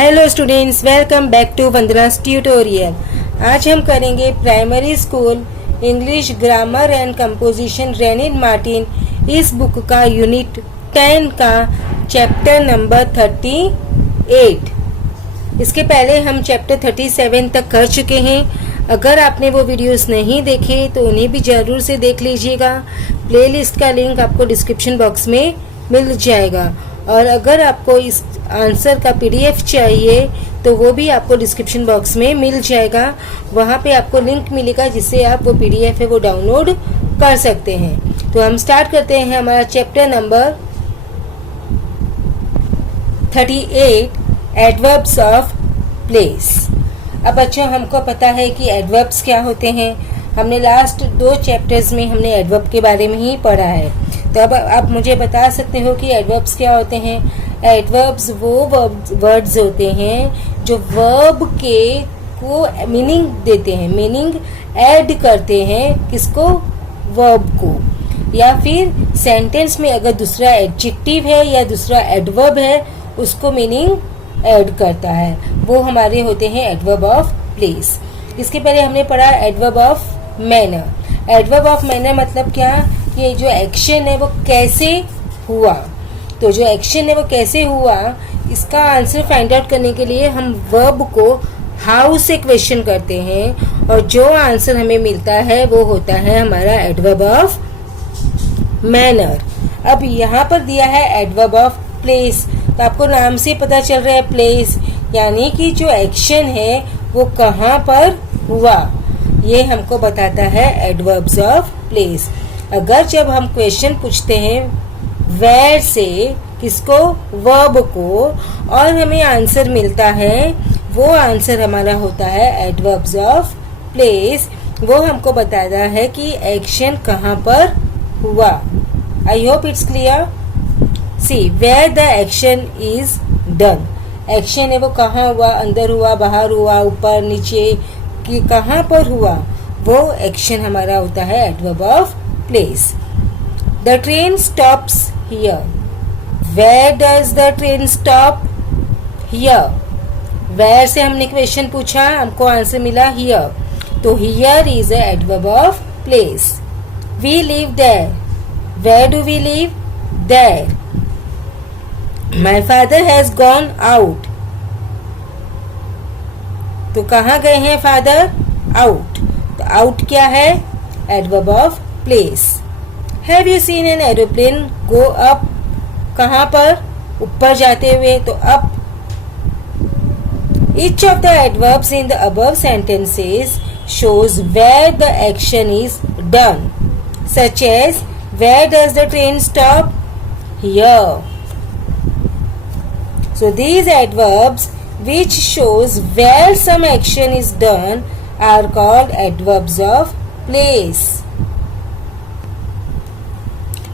Hello students, welcome back to Vandana's tutorial. आज हम करेंगे primary school English grammar and composition Wren and Martin इस book का यूनिट 10 का चैप्टर नंबर 38। इसके पहले हम चैप्टर 37 तक कर चुके हैं। अगर आपने वो वीडियोस नहीं देखे तो उन्हें भी ज़रूर से देख लीजिएगा। प्लेलिस्ट का लिंक आपको डिस्क्रिप्शन बॉक्स में मिल जाएगा। और अगर आपको इस आंसर का पीडीएफ चाहिए तो वो भी आपको डिस्क्रिप्शन बॉक्स में मिल जाएगा। वहाँ पे आपको लिंक मिलेगा जिससे आप वो पीडीएफ है वो डाउनलोड कर सकते हैं। तो हम स्टार्ट करते हैं हमारा chapter number 38, adverbs of place. अब बच्चों, हमको पता है कि एडवर्ब्स क्या होते हैं। हमने लास्ट 2 चैप्टर्स में हमने एडवर्ब के बारे में ही पढ़ा है। तो अब आप मुझे बता सकते हो कि एडवर्ब्स क्या होते हैं। एडवर्ब्स वो वर्ड्स होते हैं जो वर्ब के को मीनिंग देते हैं, मीनिंग ऐड करते हैं किसको, वर्ब को। या फिर सेंटेंस में अगर दूसरा एडजेक्टिव है या दूसरा एडवर्ब है उसको मीनिंग ऐड करता है, वो हमारे होते हैं एडवर्ब ऑफ प्लेस। इसके पहले हमने पढ़ा adverb of manner. Adverb of manner मतलब क्या, ये जो एक्शन है वो कैसे हुआ। तो जो एक्शन है वो कैसे हुआ, इसका आंसर फाइंड आउट करने के लिए हम वर्ब को हाउ से क्वेश्चन करते हैं और जो आंसर हमें मिलता है वो होता है हमारा एडवर्ब ऑफ मैनर। अब यहाँ पर दिया है एडवर्ब ऑफ प्लेस, तो आपको नाम से पता चल रहा है प्लेस, यानी कि जो एक्शन है वो कहाँ पर हुआ, ये हमको बताता है एडवर्ब्स ऑफ प्लेस। अगर जब हम क्वेश्चन पूछते हैं वेयर से, किसको, वर्ब को, और हमें आंसर मिलता है, वो आंसर हमारा होता है एडवर्ब्स ऑफ प्लेस। वो हमको बताता है कि एक्शन कहाँ पर हुआ। I hope it's clear. See where the action is done. Action है वो कहाँ हुआ, अंदर हुआ, बाहर हुआ, ऊपर नीचे, कि कहाँ पर हुआ, वो एक्शन हमारा होता है adverb of place. The train stops here. Where does the train stop? Here. Where से हमने क्वेश्चन पूछा, हमको आंसर मिला here. तो here is a adverb of place. We live there. Where do we live? There. My father has gone out. तो कहाँ गए हैं फादर, आउट। तो आउट क्या है, adverb of place. Have you seen an aeroplane go up? कहाँ पर, ऊपर जाते हुए, तो up. Each of the adverbs in the above sentences shows where the action is done, such as where does the train stop? Here. So these adverbs which shows where some action is done are called adverbs of place.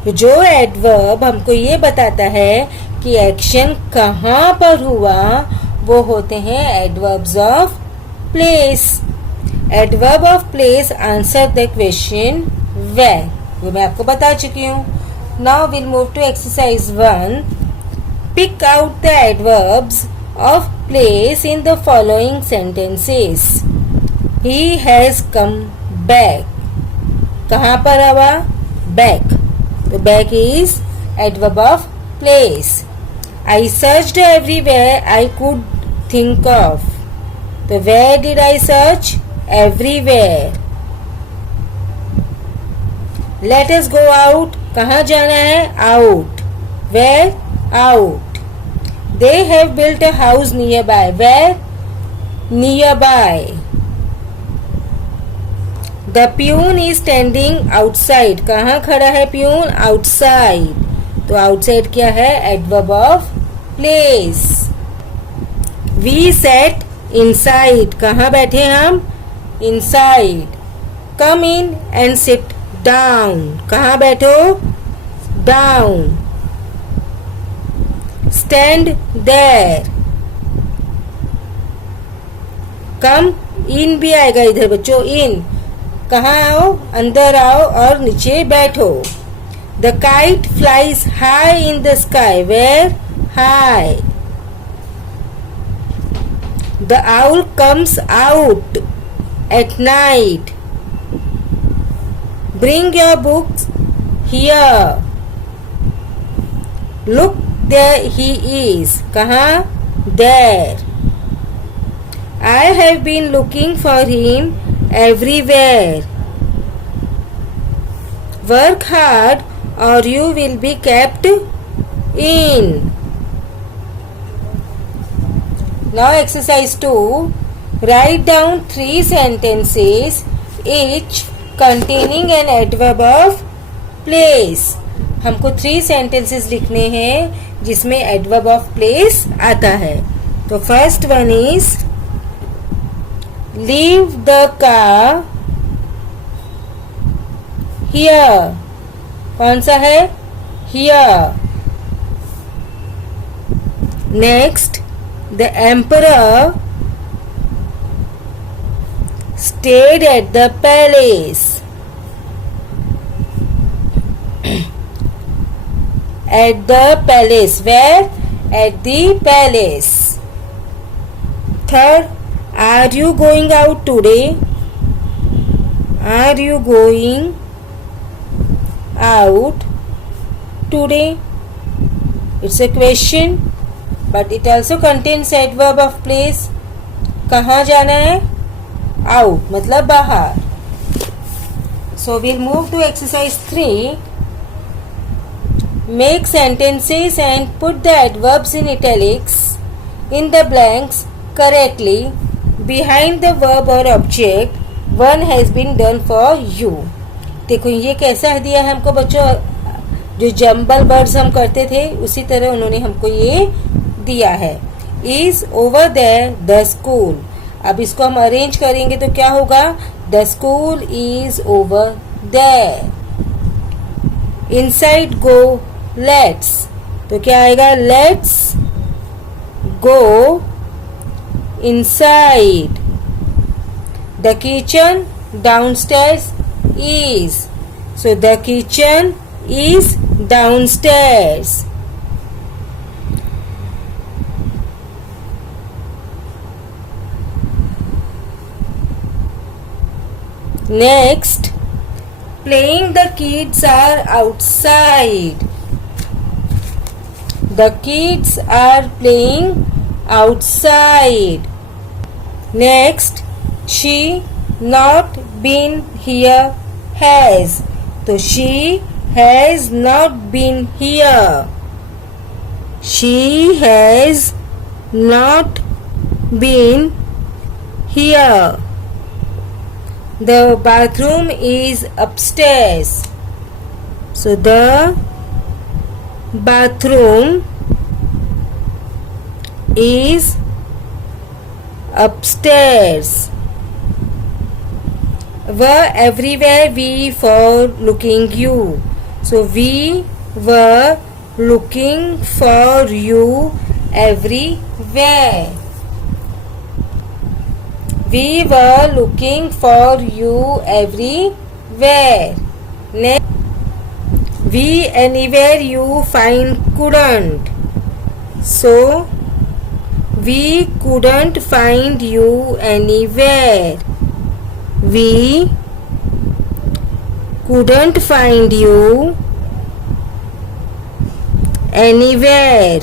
जो एडवर्ब हमको ये बताता है कि एक्शन कहाँ पर हुआ, वो होते हैं adverbs of place. Adverb of place answer the question where, वो मैं आपको बता चुकी हूँ। Now will move to exercise 1। Pick out the adverbs of place in the following sentences. He has come back, कहाँ पर आवा, बैक। तो back is adverb of place. I searched everywhere I could think of. तो where did I search? Everywhere. Let us go out. कहाँ जाना है, out. Where? Out. They have built a house nearby. Where? Nearby. The peon is standing outside. कहाँ खड़ा है peon? Outside. तो outside क्या है, adverb of place. We sat inside. कहाँ बैठे हम, inside. Come in and sit down. कहाँ बैठो, down. Stand there. Come in भी आएगा इधर बच्चों, in. कहाँ आओ, अंदर आओ और नीचे बैठो। The kite flies high in the sky. Where? High. The owl comes out at night. Bring your books here. Look, there he is. कहाँ? There. I have been looking for him everywhere. Work hard or you will be kept in. Now exercise 2. Write down 3 sentences each containing an adverb of place. हमको 3 sentences लिखने हैं जिसमें adverb of place आता है. तो first one is leave the car here. कौन सा है? Here. Next, the emperor stayed at the palace. At the palace. Where? At the palace. Third, are you going out today? Are you going out today? It's a question, but it also contains adverb of place. कहाँ जाना है? Out मतलब बाहर. So we'll move to exercise 3. Make sentences and put the adverbs in italics in the blanks correctly behind the verb or object. One has been done for you. देखो ये कैसा दिया है हमको बच्चों, जो जंबल वर्ड्स हम करते थे उसी तरह उन्होंने हमको ये दिया है. Is over there the school. अब इसको हम अरेंज करेंगे तो क्या होगा? The school is over there. Inside go let's. तो क्या आएगा? Let's go inside. The kitchen downstairs is. So the kitchen is downstairs. Next, playing the kids are outside. The kids are playing outside. Next, she not been here has. So she has not been here. She has not been here. The bathroom is upstairs. So the bathroom is upstairs. Were everywhere we for looking you. So we were looking for you everywhere. We were looking for you everywhere. Next, we anywhere you find couldn't. So we couldn't find you anywhere. We couldn't find you anywhere.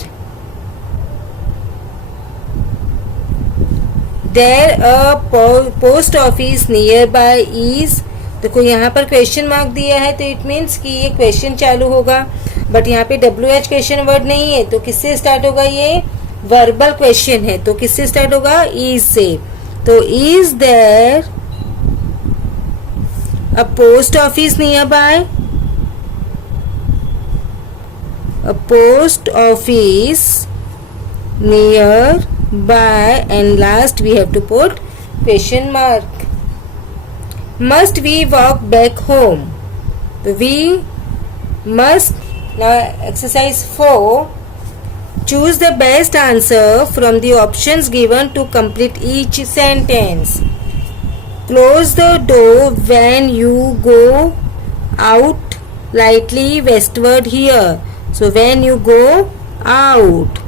There a post office nearby is. देखो यहाँ पर question mark दिया है तो it means कि ये क्वेश्चन चालू होगा, बट यहाँ पे WH क्वेश्चन वर्ड नहीं है तो किससे स्टार्ट होगा? ये वर्बल क्वेश्चन है तो किससे स्टार्ट होगा? Is say. तो is there a post office near by? A post office near by, and last we have to put question mark. Must we walk back home? So we must. Now exercise 4. Choose the best answer from the options given to complete each sentence. Close the door when you go out lightly westward here. So when you go out.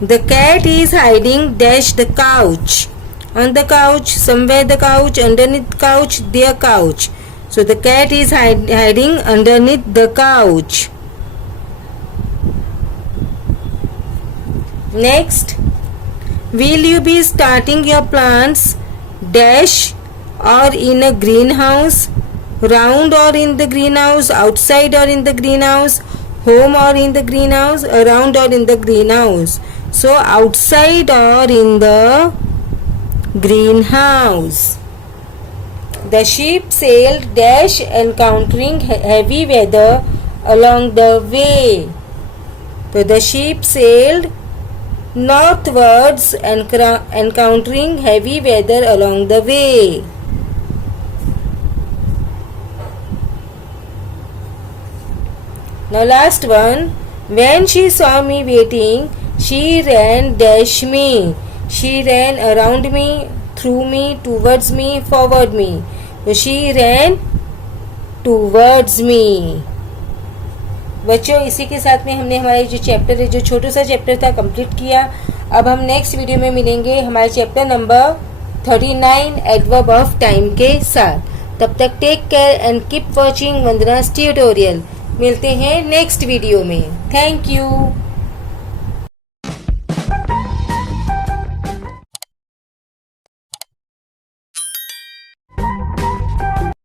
The cat is hiding dash the couch. On the couch, somewhere the couch, underneath couch, their couch. So the cat is hiding underneath the couch. Next, will you be starting your plants dash or in a greenhouse, round or in the greenhouse, outside or in the greenhouse, home or in the greenhouse, around or in the greenhouse? So outside or in the greenhouse. The ship sailed dash encountering heavy weather along the way. So the ship sailed northwards encountering heavy weather along the way. Now last one. When she saw me waiting, she ran dash me. She ran around me, through me, towards me, forward me. So she ran towards me. बच्चों, इसी के साथ में हमने हमारा जो चैप्टर है, जो छोटा सा चैप्टर था, कंप्लीट किया. अब हम नेक्स्ट वीडियो में मिलेंगे हमारे chapter number 39 adverb of time के साथ. तब तक take care and keep watching Vandana's tutorial. मिलते हैं नेक्स्ट वीडियो में. Thank you.